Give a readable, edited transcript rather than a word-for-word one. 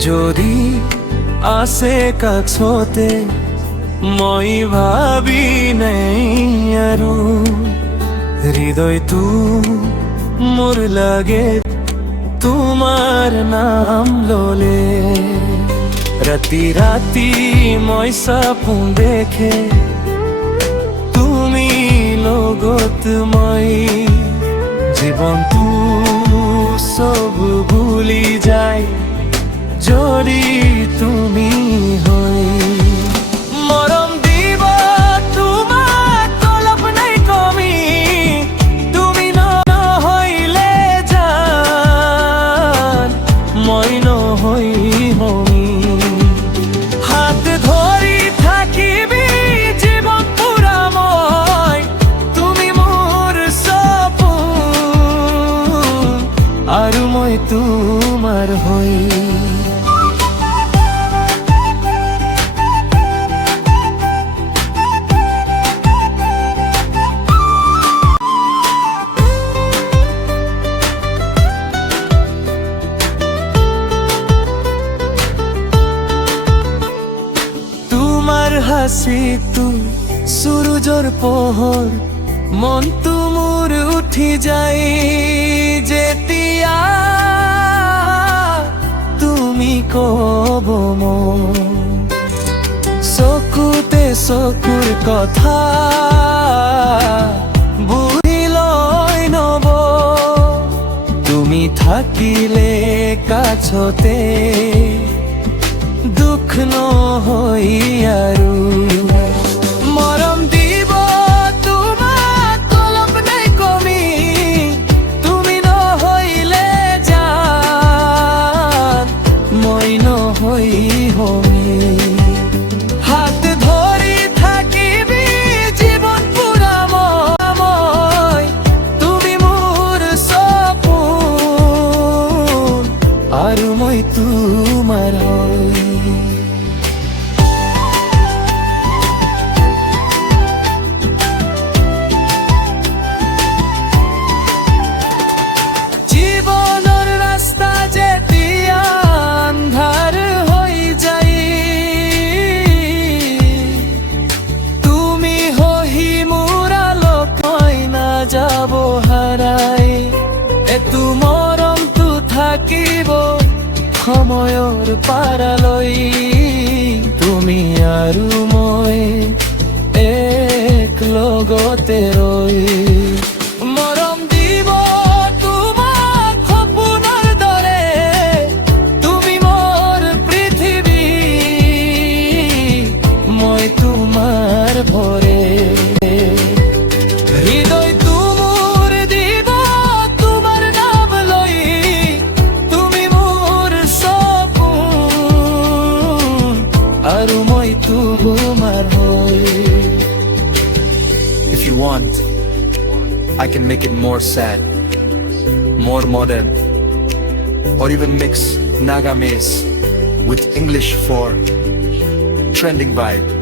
যদি আসে কাছতে মই ভাবি নাই আৰু হৃদয়টো মোৰ লাগে তোমাৰ নাম ললে ৰাতি ৰাতি মই সপোন দেখে তুমি লগত মই জীৱনটো সব ভুলি যায় যদি তুমি হয় মৰম দিব তোমাক অলপ নাই কমি তুমি নহৈলে জান মই নহৈ হমি হাত ধৰি থাকিবি জীৱন পুৰা মই তুমি মোৰ সপোন আৰু মই তোমাৰ হৈ হাসিটো সূৰুজৰ পোহৰ মনটো মোৰ উঠি যায় যেতিয়া তুমি কব মোৰ চকুতে চকুৰ কথা বুজি লৈ নব তুমি থাকিলে কাছতে দুখ নহৈ আৰু মৰম দিব তোমাক অলপ নাই কমি তুমি নহৈলে জান মই নহৈ হমি হাত ধৰি থাকিবি জীৱন পুৰা মই তুমি মোৰ সপোন আৰু মই তোমাৰ হৈ যাব হারাই এতু মৰমটো থাকিব সময়ৰ পাৰালৈ তুমি আৰু মই এক লগতে ৰৈ মৰম দিব তোমাক সপোনৰ দৰে তুমি মোৰ পৃথিৱী মই তোমাৰ ভৰে If you want, I can make it more sad, more modern, or even mix Nagames with English for trending vibe.